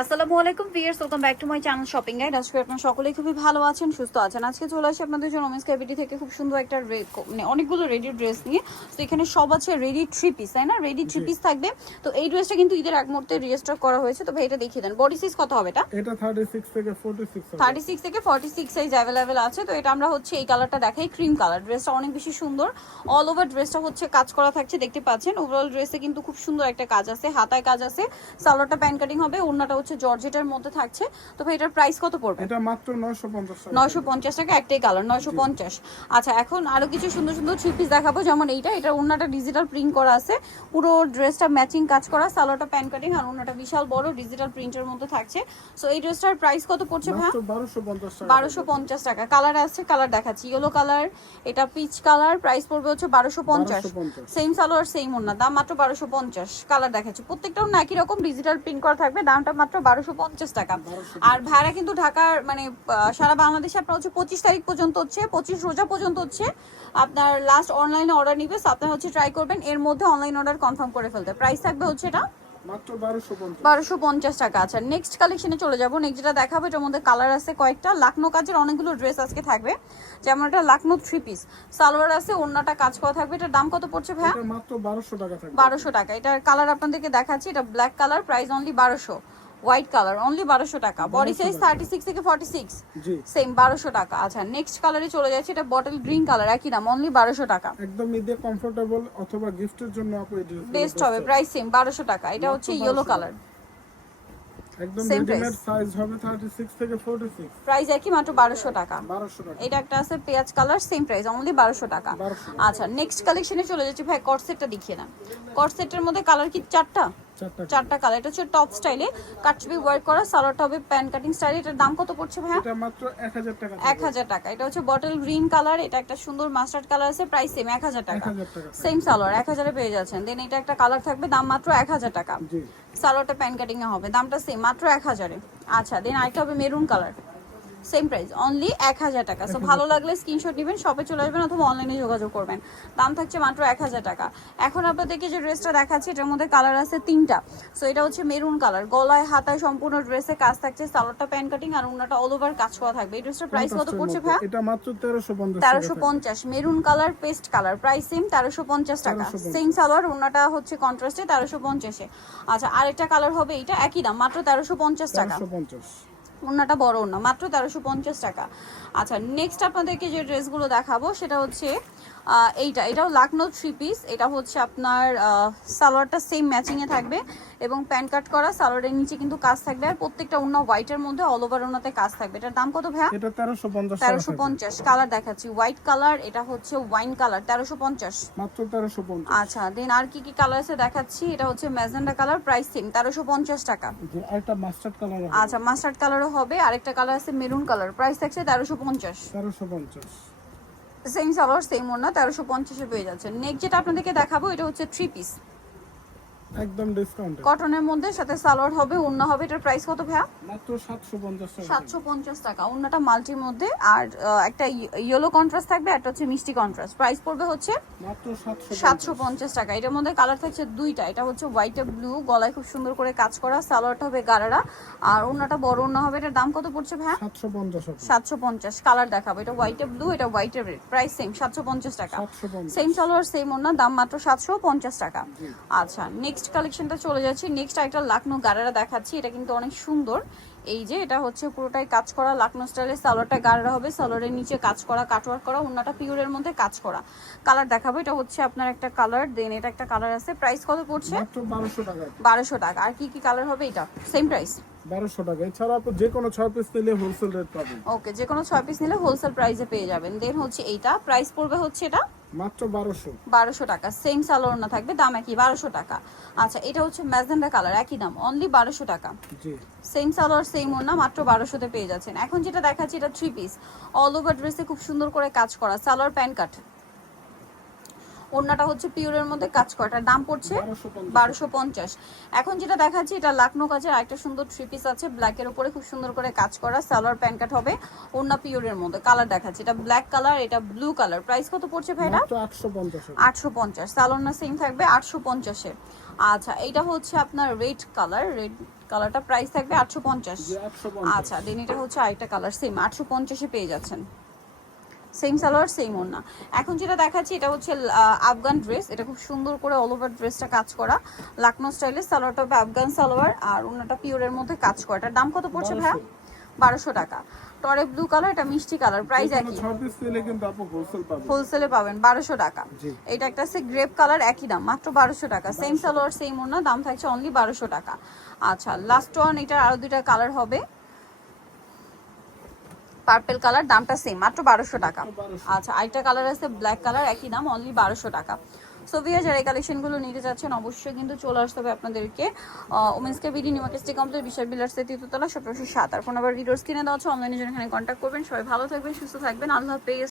আসসালামু আলাইকুম viewers, welcome back to my channel shopping guide. আজকে আপনারা সকলেই খুবই ভালো আছেন, সুস্থ আছেন। আজকে চলে আসি আপনাদের জন্য ওমেন্স ক্যাভিটি থেকে খুব সুন্দর একটা মানে অনেকগুলো রেডি ড্রেস নিয়ে। তো এখানে সব আছে রেডি থ্রি পিস, তাই না? রেডি থ্রি পিস থাকবে। তো এই ড্রেসটা কিন্তু ঈদের এক মুহূর্তে রিস্টক করা হয়েছে। তো ভাই এটা দেখিয়ে দেন, বডি সাইজ কত হবে এটা? এটা 36 থেকে 46 হবে। 36 থেকে 46 সাইজ অ্যাভেলেবেল আছে। তো এটা আমরা হচ্ছে এই কালারটা দেখাই, ক্রিম কালার। ড্রেসটা অনেক বেশি সুন্দর, অল ওভার ড্রেসটা হচ্ছে কাজ করা থাকছে, দেখতে পাচ্ছেন। ওভারঅল ড্রেসে কিন্তু খুব সুন্দর একটা কাজ আছে, হাতায় কাজ আছে, সালোয়ারটা প্যান্ট কাটিং হবে, ওড়নাটা হচ্ছে জর্জেটের মধ্যে থাকছে। তো ভাই এটার প্রাইস কত পড়বে? এটা মাত্র 950 টাকা। 950 টাকা, একটাই কালার 950। আচ্ছা, এখন আরো কিছু সুন্দর সুন্দর থ্রি পিস দেখাবো, যেমন এইটা। এটা ওড়নাটা ডিজিটাল প্রিন্ট করা আছে, পুরো ড্রেসটা ম্যাচিং কাজ করা, সালোয়ারটা প্যান্ট কাটিং, আর ওড়নাটা বিশাল বড় ডিজিটাল প্রিন্টের মধ্যে থাকছে। সো এই ড্রেসটার প্রাইস কত পড়ছে ভাই? মাত্র 1250 টাকা। 1250 টাকা। কালার আছে, কালার দেখাচ্ছি, ইয়েলো কালার, এটা পিচ কালার। প্রাইস পড়বে হচ্ছে 1250। সেম সালোয়ার সেম ওড়না, দাম মাত্র 1250। কালার দেখাচ্ছি, প্রত্যেকটা ওড়না একই রকম ডিজিটাল প্রিন্ট করা থাকবে, দামটা মাত্র 1250 টাকা। আর ভাড়া কিন্তু ঢাকার মানে সারা বাংলাদেশে আপনার হচ্ছে 25 তারিখ পর্যন্ত হচ্ছে, 25 রোজা পর্যন্ত হচ্ছে আপনার লাস্ট অনলাইনে অর্ডার নিবে। আপনারা হচ্ছে ট্রাই করবেন এর মধ্যে অনলাইন অর্ডার কনফার্ম করে ফেলতে। প্রাইস থাকবে হচ্ছে এটা মাত্র 1250। 1250 টাকা। আচ্ছা, নেক্সট কালেকশনে চলে যাবো। নেক্সট যেটা দেখাবো, এটার মধ্যে কালার আছে কয়েকটা। লাকনো কাজের অনেকগুলো ড্রেস আজকে থাকবে, যেমন এটা লাকনো থ্রি পিস, সালোয়ার আছে, ওড়নাটা কাজ করা থাকবে। এটার দাম কত পড়ছে ভাইয়া? এটা মাত্র 1200 টাকা থাকবে। 1200 টাকা। এটার কালার আপনাদেরকে দেখাচ্ছি, এটা black colour, price only 1200। White colour only 1200 টাকা। বডি সাইজ 36 থেকে 46, জি সেম 1200 টাকা। আচ্ছা, নেক্সট কালারে চলে যাচ্ছে, এটা বটল গ্রিন কালার, একই দাম অনলি 1200 টাকা। একদম ঈদে কমফোর্টেবল অথবা গিফটের জন্য আপনি এই ড্রেস বেস্ট হবে, প্রাইস সেম 1200 টাকা। এটা হচ্ছে ইয়েলো কালার, একদম Same রেডিমেড price। সাইজ হবে 36 থেকে 46। প্রাইস একই, মাত্র 1200 টাকা। 1200 টাকা। এটা একটা আছে পেঁয়াজ কালার, সেম প্রাইস অনলি 1200 টাকা। 1200 আচ্ছা, নেক্সট কালেকশনে চলে যাচ্ছে ভাই, কট সেটটা দেখিয়ে না। কট সেটের মধ্যে কালার কি চারটা? চারটা কালার। এটা হচ্ছে টপ স্টাইলে কাটছবি ওয়ার্ক করা, সালোয়ারটা হবে প্যান্ট কাটিং স্টাইলে। এটার দাম কত পড়ছে ভাইয়া? এটা মাত্র 1000 টাকা। 1000 টাকা। এটা হচ্ছে বটল গ্রিন কালার, এটা একটা সুন্দর মাস্টার্ড কালার আছে, প্রাইস সেম 1000 টাকা। 1000 টাকা। সেম সালোয়ার 1000 এ পেয়ে যাচ্ছেন। দেন এটা একটা কালার থাকবে, দাম মাত্র 1000 টাকা। জি সালোয়ারটা প্যান্ট কাটিং এ হবে, দামটা সেম মাত্র 1000 এ। আচ্ছা, দেন আরেকটা হবে maroon colour, same price only 1000 টাকা। সো ভালো লাগলে স্ক্রিনশট নেবেন, শপে চলে আসবেন অথবা অনলাইনে যোগাযোগ করবেন। দাম থাকছে মাত্র 1000 টাকা। এখন আপনাদেরকে যে ড্রেসটা দেখাচ্ছি, এটার মধ্যে কালার আছে তিনটা। সো এটা হচ্ছে মেরুন কালার, গলায় হাতায় সম্পূর্ণ ড্রেসে কাজ থাকছে, সালোয়ারটা প্যান্ট কাটিং আর ওড়নাটা অল ওভার কাজ করা থাকবে। এই ড্রেসটার প্রাইস কত পড়ছে ভাই? এটা মাত্র 1350 টাকা। 1350। Maroon colour paste colour, price same 1350 টাকা। সেম সালোয়ার, ওড়নাটা হচ্ছে কন্ট্রাস্টে 1350 এ। আচ্ছা, আরেকটা কালার হবে, এটা একই দাম মাত্র 1350 টাকা। 1350। ওড়নাটা বড় ওড়না, মাত্র 1350 টাকা। আচ্ছা, নেক্সট আপনাদেরকে যে ড্রেসগুলো দেখাবো সেটা হচ্ছে এটাও লাকনো থ্রি পিস। এটা হচ্ছে আপনার সালোয়ারটা সেম ম্যাচিংয়ে থাকবে এবং প্যান্ট কাট করা, সালোয়ারের নিচে কিন্তু কাজ থাকবে, আর প্রত্যেকটা ওড়না হোয়াইটের মধ্যে অল ওভার ওড়নাতে কাজ থাকবে। এটার দাম কত ভাইয়া? এটা 1350 টাকা। 1350। কালার দেখাচ্ছি, হোয়াইট কালার, এটা হচ্ছে ওয়াইন কালার, 1350 মাত্র 1350। আচ্ছা, দেন আর কি কি কালার আছে দেখাচ্ছি। এটা হচ্ছে ম্যাজেন্ডা কালার, প্রাইস সেম 1350 টাকা। একটা মাস্টার্ড কালার। আচ্ছা, মাস্টার্ড কালারও হবে। আরেকটা কালার আছে মেরুন কালার, প্রাইস থাকছে 1350। 1350। সেম সালোয়ার সেম ওড়না, 1350 এ পেয়ে যাচ্ছেন। নেক্সট যেটা আপনাদেরকে দেখাবো, এটা হচ্ছে থ্রি পিস, একদম ডিসকাউন্ট। কটনের মধ্যে, সাথে সালোয়ার হবে, ওড়না হবে। এটার প্রাইস কত ভাইয়া? মাত্র 750 টাকা। 750 টাকা। ওড়নাটা মাল্টির মধ্যে, আর একটা ইয়েলো কন্ট্রাস্ট থাকবে, একটা হচ্ছে মিষ্টি কন্ট্রাস্ট। প্রাইস পড়বে হচ্ছে মাত্র 750 টাকা। এটার মধ্যে কালার থাকছে দুইটা, এটা হচ্ছে হোয়াইট আর ব্লু, গলায় খুব সুন্দর করে কাজ করা, সালোয়ারটা হবে গারারা, আর ওড়নাটা বড় ওড়না হবে। এটার দাম কত পড়ছে ভাইয়া? 750 টাকা। 750। কালার দেখাবো, এটা হোয়াইট আর ব্লু, এটা হোয়াইট আর রেড, প্রাইস সেম 750 টাকা। 750। সেম সালোয়ার সেম ওড়না, দাম মাত্র 750 টাকা। আচ্ছা, নেক্সট কালেকশনটা চলে যাচ্ছি। নেক্সট একটা লাকনো গারারা দেখাচ্ছি, এটা কিন্তু অনেক সুন্দর। এই যে এটা হচ্ছে পুরোটাই কাজ করা লাকনো স্টাইলে, সালোয়ারটা গারারা হবে, সালোয়ারের নিচে কাজ করা, কাটওয়ার্ক করা, ওড়নাটা পিওরের মধ্যে কাজ করা। কালার দেখাবো, এটা হচ্ছে আপনার একটা কালার, দেন এটা একটা কালার আছে। প্রাইস কত পড়ছে? মাত্র 1200 টাকা। 1200 টাকা। আর কি কি কালার হবে? এটা সেম প্রাইস 1200 টাকা। এছাড়া আপনি যে কোনো 6 পিস নিলে হোলসেল রেট পাবেন। ওকে, যে কোনো 6 পিস নিলে হোলসেল প্রাইসে পেয়ে যাবেন। দেন হচ্ছে এইটা, প্রাইস পড়বে হচ্ছে এটা মাত্র 1200। 1200 টাকা। সেম সালোয়ার না থাকবে, দাম একই 1200 টাকা। আচ্ছা, এটা হচ্ছে ম্যাজেন্ডা কালার, একই দাম অনলি 1200 টাকা। জি সেম সালোয়ার সেম ওড়না, মাত্র 1200 তে পেয়ে যাচ্ছেন। এখন যেটা দেখাচ্ছি, এটা থ্রি পিস, অল ওভার ড্রেসে খুব সুন্দর করে কাজ করা, সালোয়ার প্যান্ট কাট, ওড়নাটা হচ্ছে পিওরের মধ্যে কাজ করা, এটার দাম পড়ছে 1250। এখন যেটা দেখাচ্ছি এটা লাকনো কাজের আরেকটা সুন্দর থ্রি পিস আছে, ব্ল্যাকের উপরে খুব সুন্দর করে কাজ করা, সালোয়ার প্যান্ট কাট হবে, ওড়না পিওরের মধ্যে। কালার দেখাচ্ছি, এটা ব্ল্যাক কালার, এটা ব্লু কালার। প্রাইস কত পড়ছে ভাইরা? মাত্র 850 টাকা। 850। সালোয়ার না সেম থাকবে 850-এ। আচ্ছা এটা হচ্ছে আপনার রেড কালার, রেড কালারটা প্রাইস থাকবে 850। জি 850। আচ্ছা দেন এটা হচ্ছে আরেকটা কালার, সেম 850-এ পেয়ে যাচ্ছেন, সেম সালোয়ার সেম ওড়না। এখন যেটা দেখাচ্ছি এটা হচ্ছে আফগান ড্রেস, এটা খুব সুন্দর করে অল ওভার ড্রেসটা কাজ করা, লাকনো স্টাইলে। সালোয়ারটা হবে আফগান সালোয়ার আর ওড়নাটা পিওরের মধ্যে কাজ করা। এটার দাম কত পড়ছে ভাইয়া? 1200 টাকা। টরে ব্লু কালার, এটা মিষ্টি কালার, প্রাইস একই। 6 পিস নিলে কিন্তু আপু হোলসেল পাবেন। হোলসেলে পাবেন 1200 টাকা। জি। এটা একটা আছে গ্রেপ কালার, একই দাম মাত্র 1200 টাকা। সেম সালোয়ার সেম ওড়না, দাম থাকছে অনলি 1200 টাকা। আচ্ছা লাস্ট ওয়ান, এটা আরো দুইটা কালার হবে, পার্পল কালার, দামটা সেম মাত্র 1200 টাকা। আচ্ছা আরেকটা কালার আছে ব্ল্যাক কালার, একই দাম অনলি 1200 টাকা। সো ভিউয়ার্স যারা এই কালেকশনগুলো নিতে যাচ্ছেন অবশ্যই কিন্তু চলে আসতে হবে আপনাদেরকে ওমেন্সকে বিডি নিউ মার্কেট কমপ্লেক্স বিশাল বিলার্সের 3তলা 1707। আর ফোন নাম্বার ভিডিওস কিনে দেওয়া হচ্ছে, অনলাইনে জন্য এখানে কন্ট্যাক্ট করবেন। সবাই ভালো থাকবেন, সুস্থ থাকবেন, আল্লাহ হাফেজ।